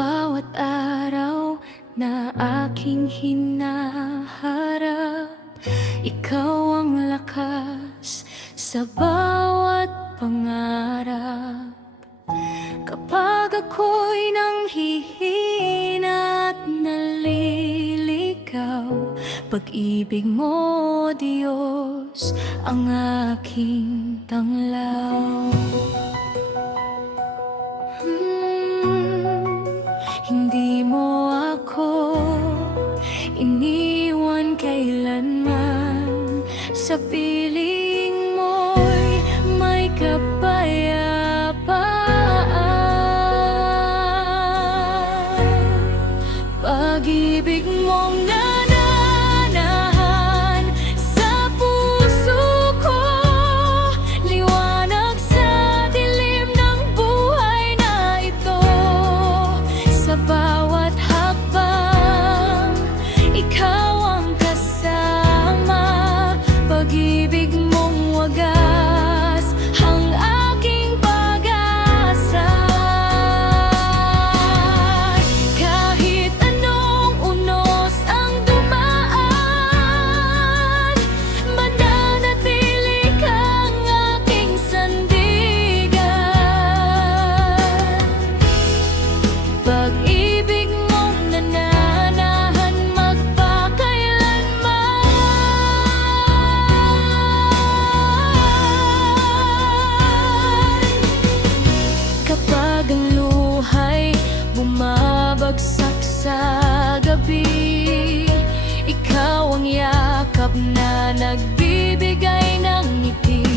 bawat araw na aking hinaharap, ikaw ang lakas sa bawat pangarap. Kapag ako'y nanghihina at naliligaw, pag-ibig mo, Diyos, ang aking tanglaw. Hindi mo ako iniwan kailanman, sa piling mo'y may kapayapaan. Pag-ibig mong nananahan sa puso ko, liwanag sa dilim ng buhay na ito. Sa bawat hakbang, ikaw ang kasama. Pag-ibig mong wagas, ang aking pag-asa. Kahit anong unos ang dumaan, mananatili kang aking sandigan. Pag-ibig mong nananahan magpakailanman. Kapag ang luhay bumabagsak sa gabi, ikaw ang yakap na nagbibigay ng ngiti.